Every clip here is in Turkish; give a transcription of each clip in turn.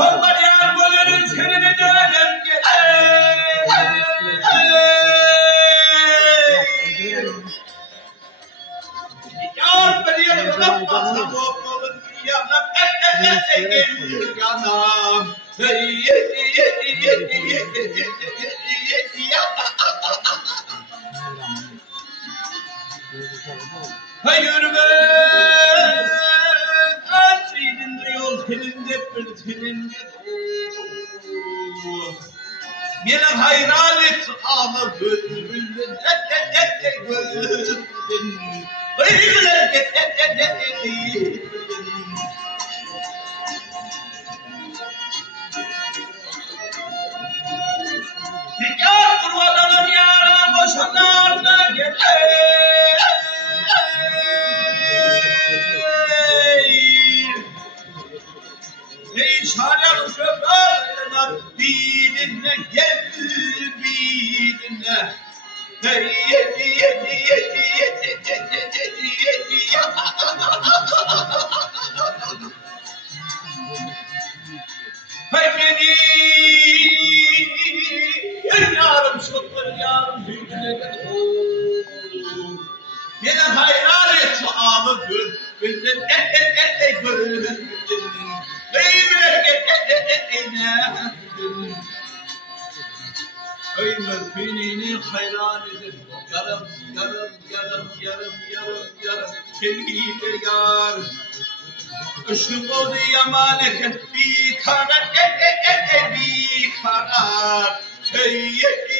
sonlar yar bolun senin dönem yar bir yanına basa bolun yanına yanına hayır be senin yol telinde bir telinde bir hayran et ama bülbülün yar kurbanalım yara boşanlar da ey şalar şoförler dinle gel dinle hey hey beni yarım şoför yarım dinle yine hayran et şu ağlı bülbülün bülbülün Öymür binini hayran edip yarım şehide yar Işık oldu yaman eket bir karar bir karar Feyyadi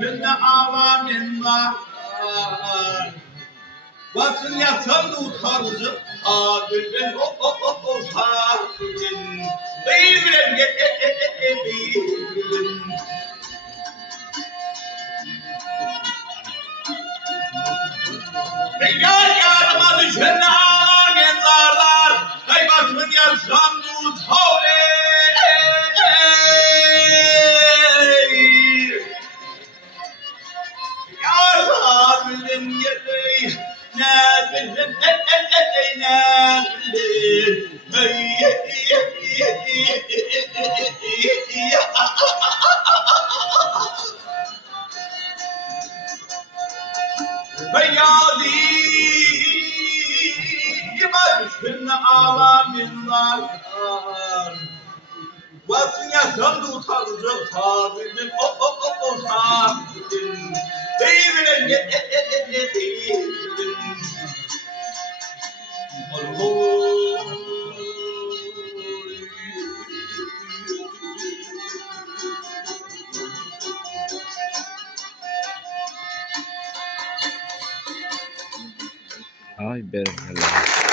düşkünde avamin var Basın yatsan da utanırım Adilin utanırım Beybirin beybirin Feyyar yarıma düşkünde avamin varlar Ey basın yatsan da utanırım Feyyadi düşkün avamin var Vasın yasan da utanacak tabirinin tabirinin Beybirin Ay bereketler.